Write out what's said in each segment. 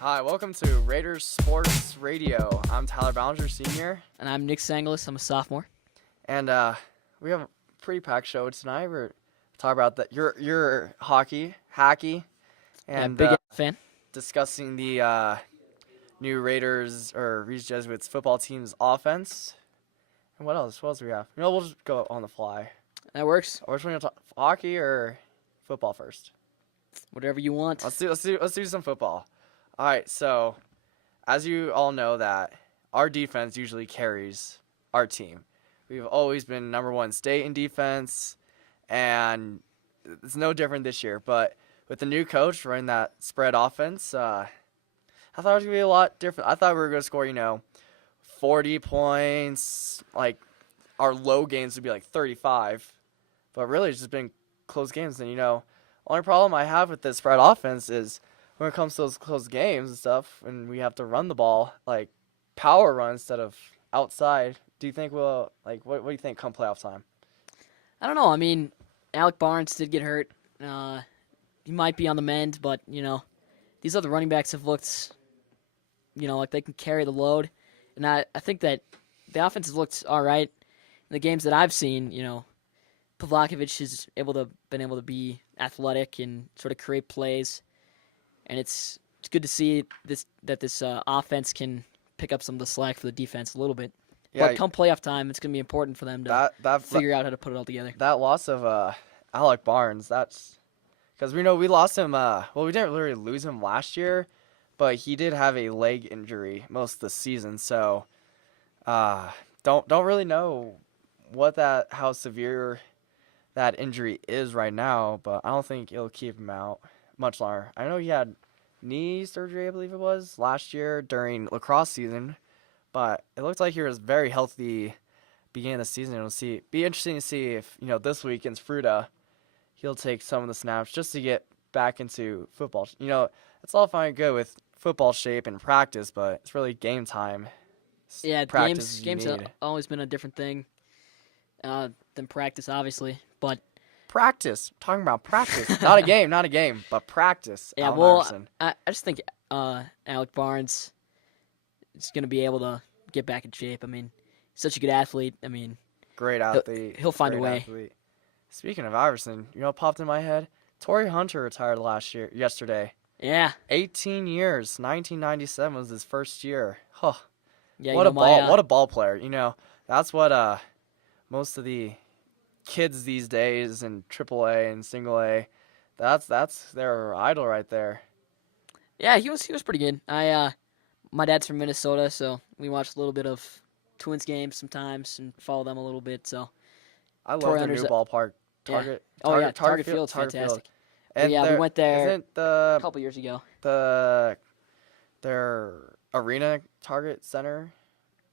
Hi, welcome to Raiders Sports Radio. I'm Tyler Ballinger, senior, And I'm Nick Sangalis. I'm a sophomore. and we have a pretty packed show tonight. We're talking about your hockey, Yeah, and big fan. discussing the new Raiders or Reese Jesuits football team's offense. And what else? What else do we have? We'll just go on the fly. That works. Which one you want to talk? Hockey or football first? Whatever you want. Let's do some football. All right, so as you all know that our defense usually carries our team. We've always been number one state in defense, and it's no different this year. But with the new coach running that spread offense, I thought it was going to be a lot different. I thought we were going to score, 40 points. Like, our low games would be like 35. But really, it's just been close games. And, only problem I have with this spread offense is when it comes to those close games and stuff, and we have to run the ball, like power run instead of outside. Do you think what do you think come playoff time? I don't know. I mean, Alec Barnes did get hurt. He might be on the mend, but, these other running backs have looked, like they can carry the load. And I think that the offense has looked all right. In the games that I've seen, Pavlakovich has been able to be athletic and sort of create plays. And it's good to see this offense can pick up some of the slack for the defense a little bit. Yeah, but come playoff time, it's going to be important for them to figure out how to put it all together. That loss of Alec Barnes, that's because we lost him. We didn't really lose him last year, but he did have a leg injury most of the season. So, don't really know how severe that injury is right now. But I don't think it'll keep him out much longer. I know he had knee surgery, I believe it was, last year during lacrosse season, but it looked like he was very healthy beginning of the season. It'll be interesting to see if, this week against Fruta, he'll take some of the snaps just to get back into football. It's all fine and good with football shape and practice, but it's really game time. Yeah, Practice games you have need. always been a different thing than practice, obviously. But Practice. Talking about practice. Not a game, but practice. yeah, Allen well, Iverson. I just think Alec Barnes is going to be able to get back in shape. I mean, he's such a good athlete. I mean, Great athlete. he'll find a Great way. athlete. Speaking of Iverson, what popped in my head? Torrey Hunter retired yesterday. Yeah. 18 years. 1997 was his first year. Huh. Yeah. What a ball player. That's what most of the kids these days in AAA and single A, that's their idol right there. Yeah, he was pretty good. My dad's from Minnesota, so we watched a little bit of Twins games sometimes and follow them a little bit. So I love Torrey their Hunter's new ballpark. Target Field's fantastic. And yeah, we went there isn't a couple years ago. Their arena Target Center?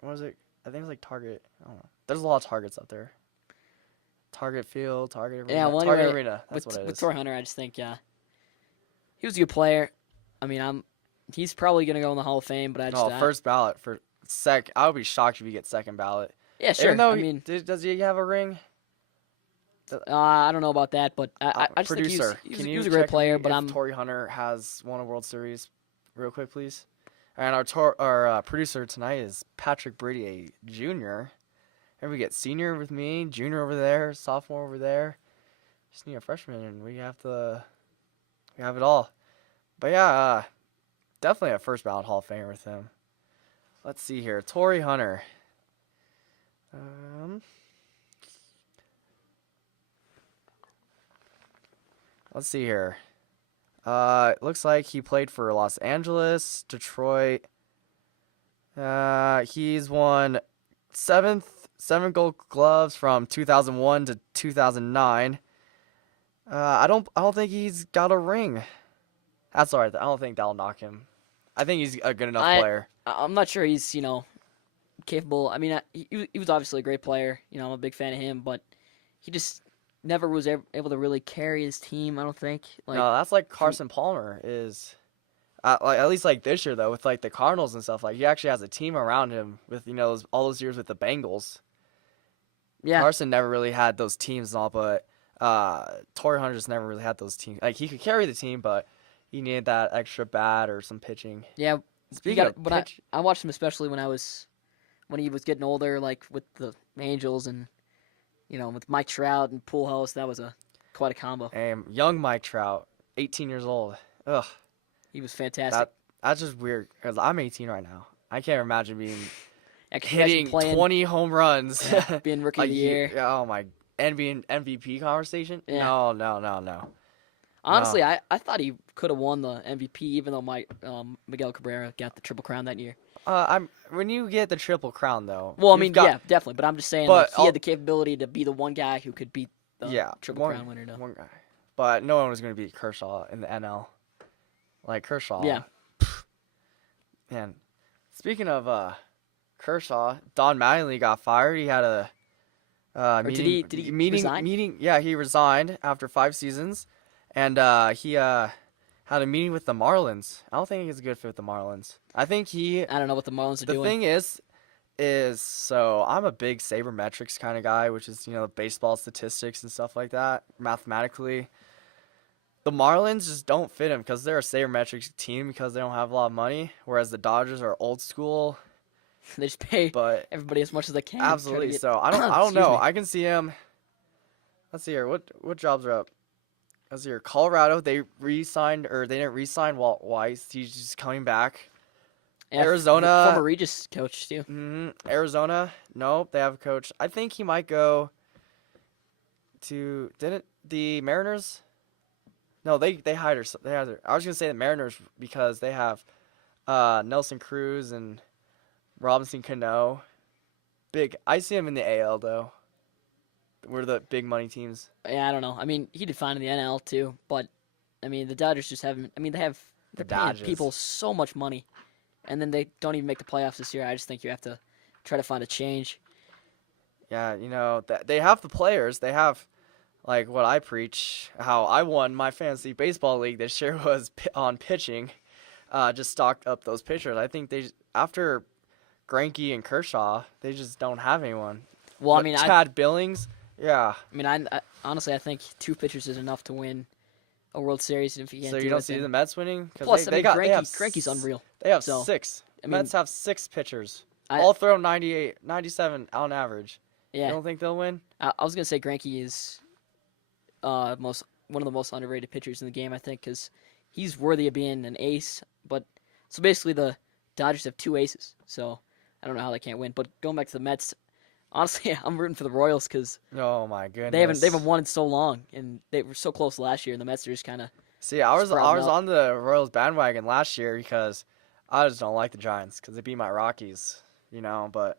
What is it? I think it's like Target. I don't know. There's a lot of Targets out there. Target Field, Target Arena. Yeah, well, Target anyway, Arena. That's what it is. With Torrey Hunter, I just think he was a good player. I mean, he's probably gonna go in the Hall of Fame, but First ballot for sec. I would be shocked if he gets second ballot. Yeah, sure. Even though does he have a ring? I don't know about that, but I just producer, think he was a great player. But Torrey Hunter has won a World Series, real quick, please. And our producer tonight is Patrick Brady, a junior. And we get senior with me, junior over there, sophomore over there. Just need a freshman, and we have it all. But yeah, definitely a first ballot Hall of Famer with him. Let's see here, Torrey Hunter. Let's see here. It looks like he played for Los Angeles, Detroit. He's won seven Gold Gloves from 2001 to 2009. I don't think he's got a ring. That's all right. I don't think that'll knock him. I think he's a good enough player. I'm not sure he's capable. I mean, he was obviously a great player. I'm a big fan of him, but he just never was able to really carry his team. I don't think. No, that's like Carson Palmer is. At least like this year though, with like the Cardinals and stuff, like he actually has a team around him with all those years with the Bengals. Yeah, Carson never really had those teams and all, but Torrey Hunter just never really had those teams. Like he could carry the team, but he needed that extra bat or some pitching. Yeah, Speaking of but pitch, I watched him especially when he was getting older, like with the Angels and with Mike Trout and Pujols. That was quite a combo. young Mike Trout, 18 years old. Ugh, He was fantastic. that's just weird because I'm 18 right now. I can't imagine being I can imagine hitting playing, 20 home runs. being rookie of the year. Oh my, and being MVP conversation? Yeah. No. Honestly, I thought he could have won the MVP, even though Miguel Cabrera got the Triple Crown that year. When you get the Triple Crown though. Well, I mean, yeah, definitely. But I'm just saying, But he had the capability to be the one guy who could beat the Triple Crown winner. One guy. But no one was going to beat Kershaw in the NL. Like Kershaw. Yeah. Man, speaking of Kershaw, Don Mattingly got fired. He had a meeting. Did he resign? Yeah, he resigned after 5 seasons, and he had a meeting with the Marlins. I don't think he's a good fit with the Marlins. I think I don't know what the Marlins are doing. The thing is so I'm a big sabermetrics kind of guy, which is baseball statistics and stuff like that, mathematically. The Marlins just don't fit him because they're a sabermetrics team because they don't have a lot of money, whereas the Dodgers are old school. They just pay but everybody as much as they can. Absolutely. So I don't know. I can see him. Let's see here. What jobs are up? Let's see here. Colorado, they re-signed, or they didn't re-sign Walt Weiss. He's just coming back. Yeah, Arizona, former Regis coach too. Arizona, nope, they have a coach. I think he might go to. Didn't the Mariners? No, they hired her. I was gonna say the Mariners because they have Nelson Cruz and Robinson Cano. Big. I see him in the AL though. We're the big money teams. Yeah, I don't know. I mean, he did fine in the NL too, but I mean, the Dodgers just haven't. I mean, they're paying people so much money, and then they don't even make the playoffs this year. I just think you have to try to find a change. Yeah, they have the players. They have, like what I preach, how I won my fantasy baseball league this year was on pitching. Just stocked up those pitchers. I think after Greinke and Kershaw, they just don't have anyone. Well, I mean, Chad Billings. Yeah. I mean, I honestly, I think 2 pitchers is enough to win a World Series. If you can't so you don't see the Mets winning? Plus, Greinke's unreal. They have 6. Mets have 6 pitchers. All throw 98, 97 on average. Yeah. You don't think they'll win? I was gonna say Greinke is one of the most underrated pitchers in the game. I think because he's worthy of being an ace. But so basically, the Dodgers have 2 aces. So I don't know how they can't win. But going back to the Mets. Honestly, I'm rooting for the Royals because my goodness, they haven't won in so long, and they were so close last year. And the Mets are just kind of I was on the Royals bandwagon last year because I just don't like the Giants because they beat my Rockies, But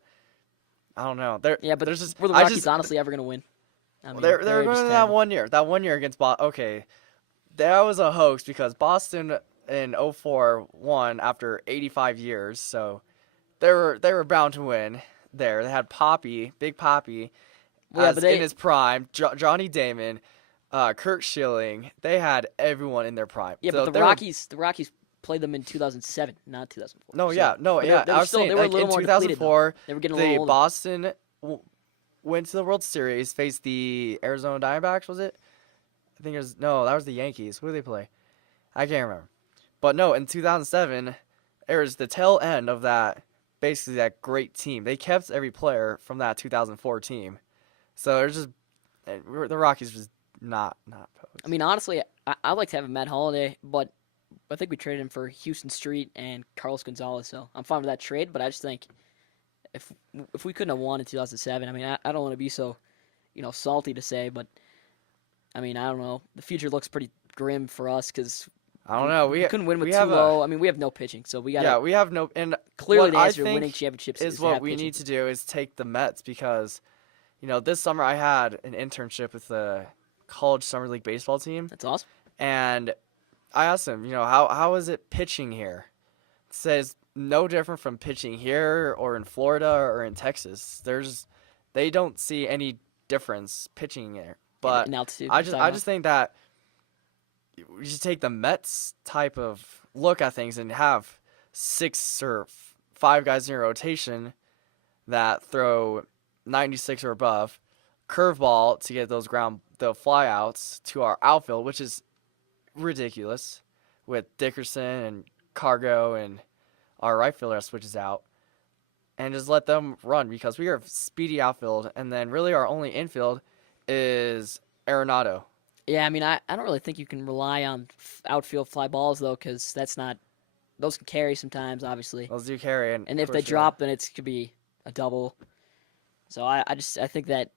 I don't know. But were the Rockies honestly ever going to win? I mean, they're going to that 1 year. That 1 year against Boston. Okay, that was a hoax because Boston in 2004 won after 85 years, so they were bound to win. There, they had Big Poppy, in his prime. Johnny Damon, Kurt Schilling. They had everyone in their prime. Yeah, so but the Rockies played them in 2007, not 2004. No, so, yeah. I was saying, they were a little in more 2004, they were getting a little older. Boston went to the World Series, faced the Arizona Diamondbacks. Was it? I think that was the Yankees. Who did they play? I can't remember. But no, in 2007, it was the tail end of that. Basically, that great team. They kept every player from that 2004 team. So the Rockies was not posed. I mean, honestly, I'd like to have a Matt Holliday, but I think we traded him for Houston Street and Carlos Gonzalez. So I'm fine with that trade. But I just think if we couldn't have won in 2007, I mean, I don't want to be so, salty to say, but I mean, I don't know. The future looks pretty grim for us because. I don't know. We couldn't win with Tulo. I mean, we have no pitching, so we got. Yeah, we have no. And clearly, the answer to winning championships is what we need to do is take the Mets because, this summer I had an internship with the college summer league baseball team. That's awesome. And I asked him, how is it pitching here? It says no different from pitching here or in Florida or in Texas. They don't see any difference pitching there. But I just think that. We should take the Mets type of look at things and have 6 or 5 guys in your rotation that throw 96 or above, curveball to get the flyouts to our outfield, which is ridiculous. with Dickerson and Cargo and our right fielder switches out, and just let them run because we are speedy outfield, and then really our only infield is Arenado. Yeah, I mean, I don't really think you can rely on outfield fly balls though, because that's not those can carry sometimes, obviously. Those do carry, and And of if they course, drop, then it could be a double. So I think that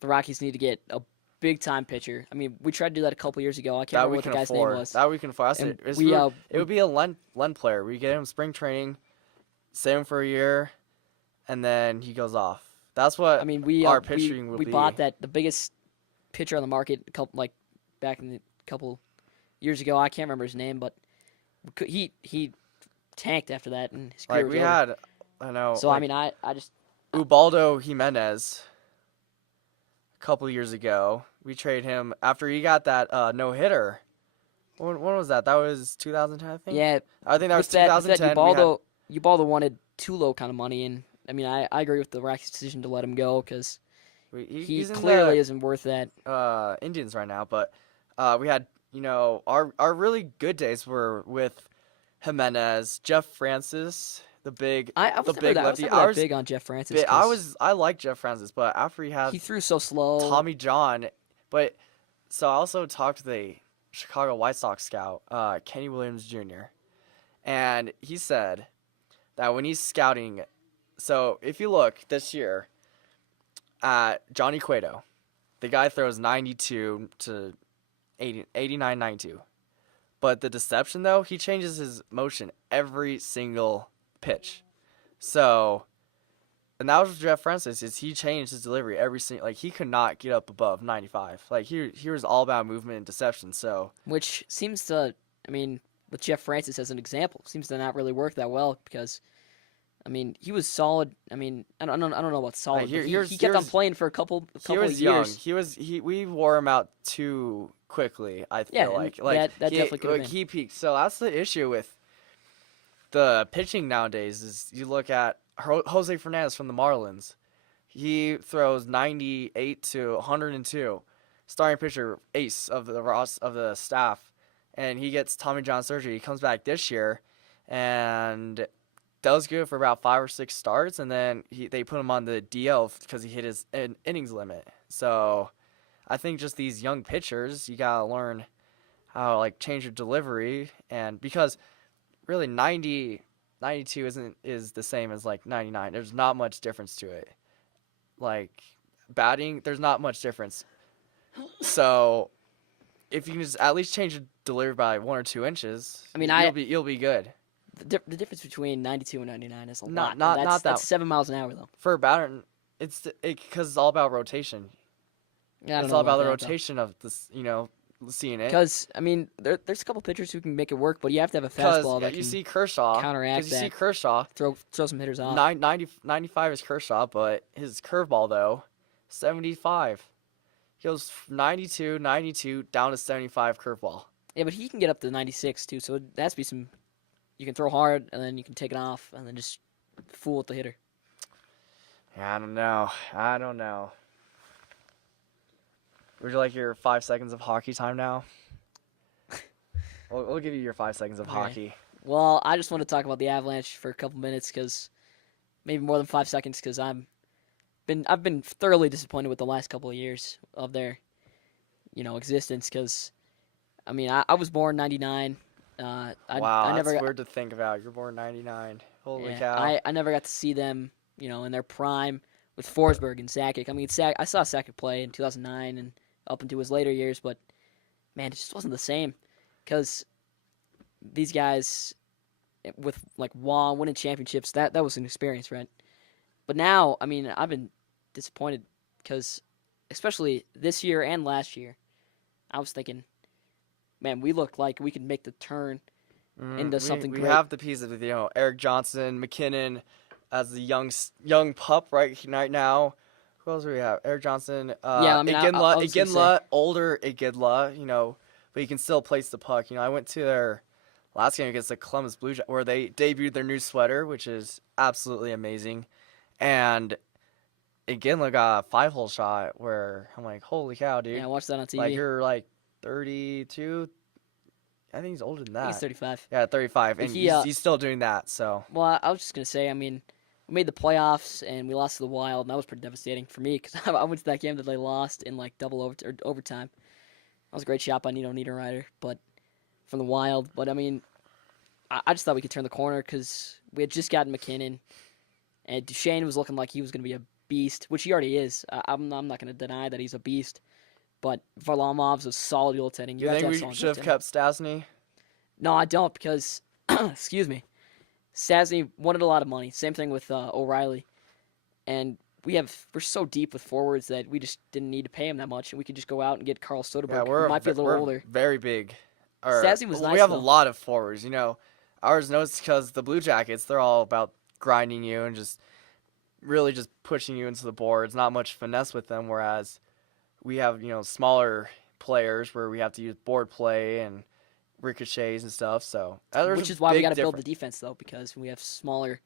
the Rockies need to get a big time pitcher. I mean, we tried to do that a couple years ago. I can't that remember we what the can guy's name afford. was. That we can afford. And It we would be a Len player. We get him spring training, save him for a year, and then he goes off. That's what I mean, our pitching will we be. bought the biggest pitcher on the market a couple back in the couple years ago. I can't remember his name, but he tanked after that, and his career Like was we over. had, I know. So like, I mean, I just Ubaldo Jimenez a couple years ago. We traded him after he got that no hitter. When was that? That was 2010, I think. yeah. I think that was With that 2010. We had Ubaldo wanted too low kind of money, and I mean, I agree with the Rockies' decision to let him go because he he's in clearly the isn't worth that. Indians right now, but we had our really good days were with Jimenez, Jeff Francis, I was the never big that, I was lefty. never that big on Jeff Francis. I like Jeff Francis, but after he had He threw so slow. Tommy John, but so I also talked to the Chicago White Sox scout, Kenny Williams Jr., and he said that when he's scouting, so if you look this year at Johnny Cueto, the guy throws 92 to 80, 89, 92. But the deception, though, he changes his motion every single pitch. So, and that was Jeff Francis, is he changed his delivery every single, like, he could not get up above 95. Like, he was all about movement and deception, so. Which seems to, I mean, with Jeff Francis as an example, seems to not really work that well because, I mean, he was solid. I mean, I don't know about solid. But he kept on playing for a couple He was of young. years. We wore him out too quickly, I feel Yeah, like. and Like, that definitely could have been. he peaked. So that's the issue with the pitching nowadays is you look at Jose Fernandez from the Marlins. He throws 98 to 102. Starting pitcher, ace of the staff, and he gets Tommy John surgery. He comes back this year, and does good for about 5 or 6 starts, and then they put him on the DL because he hit his innings limit. So, I think just these young pitchers, you gotta learn how to like change your delivery, and because really 92 is the same as like 99. There's not much difference to it. Like batting, there's not much difference. So if you can just at least change your delivery by 1 or 2 inches, I mean, you'll be good. The difference between 92 and 99 is a lot. Not that. That's 7 miles an hour though. For a batter, because it's all about rotation. Yeah, I don't It's know all about the that, rotation of this, seeing it. Because I mean, there's a couple pitchers who can make it work, but you have to have a fastball that you can see Kershaw, counteract you see that. Kershaw, throw some hitters off. 95 is Kershaw, but his curveball though, 75. He goes 92 down to 75 curveball. Yeah, but he can get up to 96 too. So it has to be some. You can throw hard and then you can take it off and then just fool with the hitter. Yeah, I don't know. Would you like your 5 seconds of hockey time now? We'll give you your 5 seconds of hockey. Well, I just want to talk about the Avalanche for a couple minutes because maybe more than 5 seconds because I've been thoroughly disappointed with the last couple of years of their, existence. Because, I mean, I was born '99. Wow, I never that's weird to think about. You're born '99. Holy cow! I never got to see them, in their prime with Forsberg and Sakic. I mean, I saw Sakic play in 2009 and up into his later years, but man, it just wasn't the same. Because these guys, with like Wong winning championships, that was an experience, right? But now, I mean, I've been disappointed because, especially this year and last year, I was thinking, man, we look like we can make the turn into something we great. have the pieces with Eric Johnson, McKinnon as the young pup right now. Who else do we have? Eric Johnson. Yeah, I mean, Iginla, older Iginla, but he can still place the puck. I went to their last game against the Columbus Blue Jackets where they debuted their new sweater, which is absolutely amazing. And Iginla got a 5-hole shot where I'm like, holy cow, dude. Yeah, I watched that on TV. Like, you're like 32, I think he's older than I think he's that. 35. Yeah, 35, But and he, he's still doing that. So well, I was just gonna say, I mean, we made the playoffs and we lost to the Wild, and that was pretty devastating for me because I went to that game that they lost in like overtime. That was a great shot by Nino Niederreiter, but from the Wild. But I mean, I just thought we could turn the corner because we had just gotten McKinnon, and Duchesne was looking like he was going to be a beast, which he already is. I'm not going to deny that he's a beast, but Varlamov's a solid goaltending. you have to think have we solid should have goaltending. kept Stasny? No, I don't because, excuse me, Stasny wanted a lot of money. Same thing with O'Reilly, and we're so deep with forwards that we just didn't need to pay him that much, and we could just go out and get Carl Yeah, Soderberg, who might be a little we're older. very big. Or, Stasny was we nice, have a though. lot of forwards. Ours knows because the Blue Jackets, they're all about grinding you and just really just pushing you into the boards. Not much finesse with them. Whereas we have smaller players where we have to use board play and ricochets and stuff. So Which is why we got to build the defense, though, because we have smaller,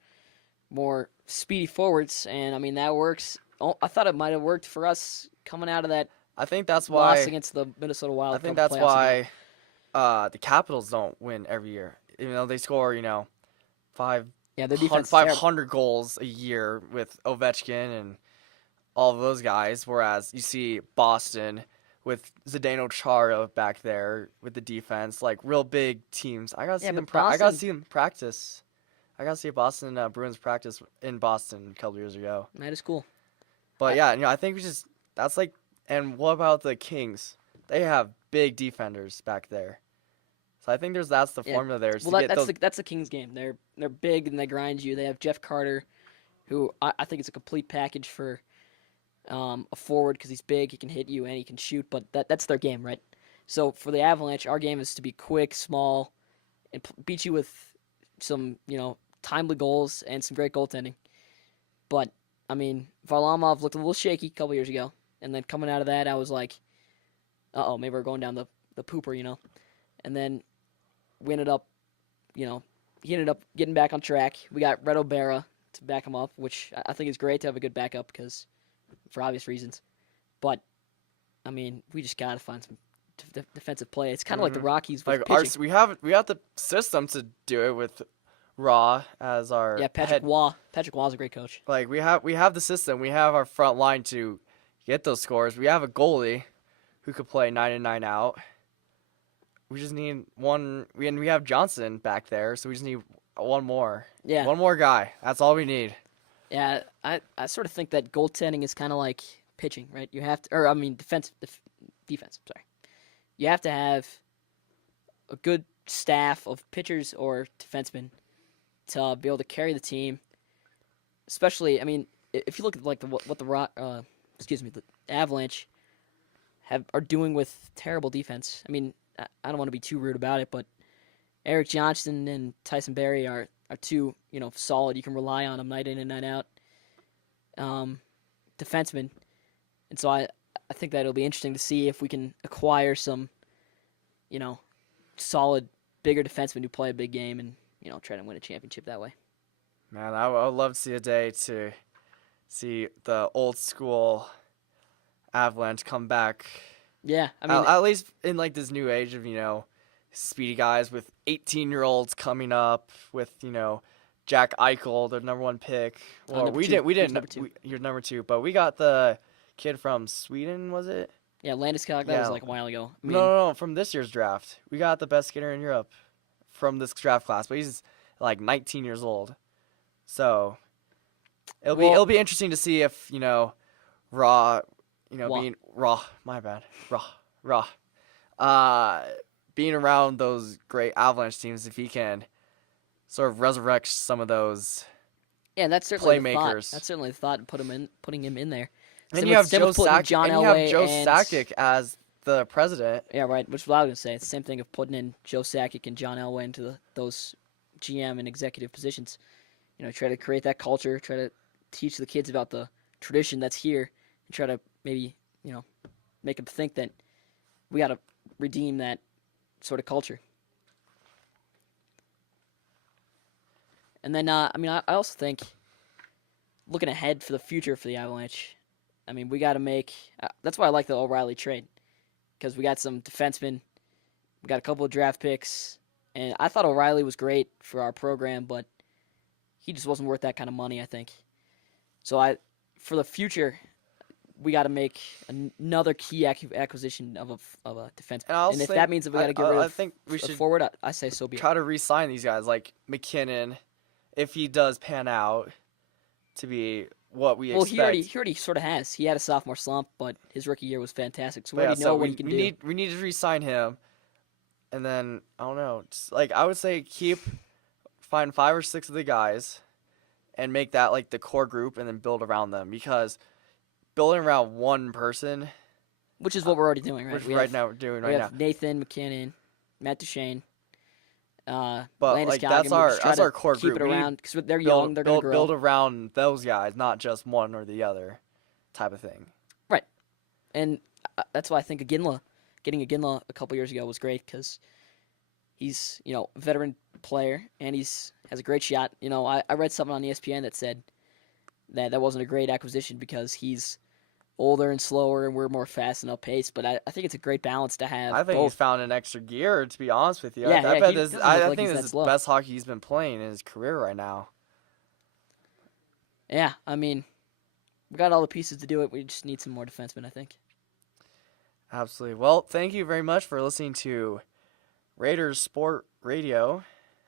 more speedy forwards, and I mean that works. Oh, I thought it might have worked for us coming out of that I think that's loss why. against the Minnesota Wild. I think couple that's playoffs ago. why the Capitals don't win every year. Even though they score, five Yeah, their defense is terrible. 500 goals a year with Ovechkin and all of those guys. Whereas you see Boston with Zdeno Chara back there with the defense, like real big teams. I gotta see Yeah, them. but I gotta Boston- see them practice. I gotta see Boston Bruins practice in Boston a couple years ago. That is cool. But yeah, I think that's like. And what about the Kings? They have big defenders back there. So I think that's the Yeah, formula there. Is Well, to get those. that's the Kings game. They're big and they grind you. They have Jeff Carter, who I think is a complete package for a forward because he's big, he can hit you, and he can shoot. But that's their game, right? So for the Avalanche, our game is to be quick, small, and beat you with some timely goals and some great goaltending. But I mean, Varlamov looked a little shaky a couple years ago, and then coming out of that, I was like, "Uh-oh, maybe we're going down the pooper," And then we ended up, he ended up getting back on track. We got Red O'Bara to back him up, which I think is great to have a good backup because for obvious reasons. But I mean, we just gotta find some defensive play. It's kind of like the Rockies with Like pitching. we have the system to do it with Raw as our Patrick head. Waugh. Patrick Waugh's a great coach. Like we have the system. We have our front line to get those scores. We have a goalie who could play 9 in 9 out. We just need one. We have Johnson back there, so we just need one more. Yeah. One more guy. That's all we need. Yeah, I sort of think that goaltending is kind of like pitching, right? You have to, or I mean, defense. Sorry, you have to have a good staff of pitchers or defensemen to be able to carry the team. Especially, I mean, if you look at like the Avalanche are doing with terrible defense. I mean, I don't want to be too rude about it, but Eric Johnson and Tyson Barrie are two, solid. You can rely on them night in and night out. Defensemen, and so I think that it'll be interesting to see if we can acquire some, solid, bigger defensemen who play a big game and try to win a championship that way. Man, I would love to see a day to see the old school Avalanche come back. Yeah, I mean, at least in like this new age of speedy guys with 18-year-olds coming up with Jack Eichel, the number 1 pick. Well, number we two. didn't. We He was didn't. number two. You're number 2, but we got the kid from Sweden. Was it? yeah, Landeskog, that was like a while ago. I mean, No, from this year's draft. We got the best skater in Europe from this draft class, but he's like 19 years old. So it'll be interesting to see if Raw, being Raw. My bad, Raw. Being around those great Avalanche teams, if he can sort of resurrect some of those. Yeah, that's certainly the thought. playmakers. That's certainly the thought, putting him in there. And you have Joe Elway Sakic as the president. Yeah, right. Which is what I was gonna say. It's the same thing of putting in Joe Sakic and John Elway into those GM and executive positions. Try to create that culture. Try to teach the kids about the tradition that's here, and try to maybe make them think that we got to redeem that sort of culture. And then, I also think looking ahead for the future for the Avalanche, we got to make. That's why I like the O'Reilly trade, because we got some defensemen. We got a couple of draft picks, and I thought O'Reilly was great for our program, but he just wasn't worth that kind of money, I think. So for the future, we got to make another key acquisition of a defenseman. And if that means that we got to get rid of I think we should forward, I say so be it. try to re-sign these guys like McKinnon, if he does pan out to be what we expect. Well, he already sort of has. He had a sophomore slump, but his rookie year was fantastic. So we already know what he can do. We need to re-sign him, and then I don't know. Just, like I would say, find 5 or 6 of the guys, and make that like the core group, and then build around them. Because building around one person, which is what we're already doing, right? Which we have Nathan McKinnon, Matt Duchene. But Landis like Gallagher, that's our core group. Keep it around because they're young. They're gonna grow. Build around those guys, not just one or the other, type of thing. Right, and that's why I think getting Iginla a couple years ago was great because he's a veteran player and has a great shot. I read something on ESPN that said that wasn't a great acquisition because he's older and slower, and we're more fast and up-paced. But I think it's a great balance to have. I think both. he's found an extra gear, to be honest with you. Yeah, I think this is slow. the best hockey he's been playing in his career right now. Yeah, I mean, we got all the pieces to do it. We just need some more defensemen, I think. Absolutely. Well, thank you very much for listening to Raiders Sport Radio.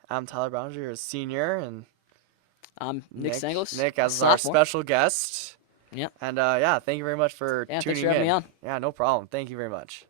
I'm Tyler Ballinger, a senior, and I'm Nick Sangalis. Nick as our special guest. Yep. And thank you very much for tuning in. Thanks for having me on. Yeah, no problem. Thank you very much.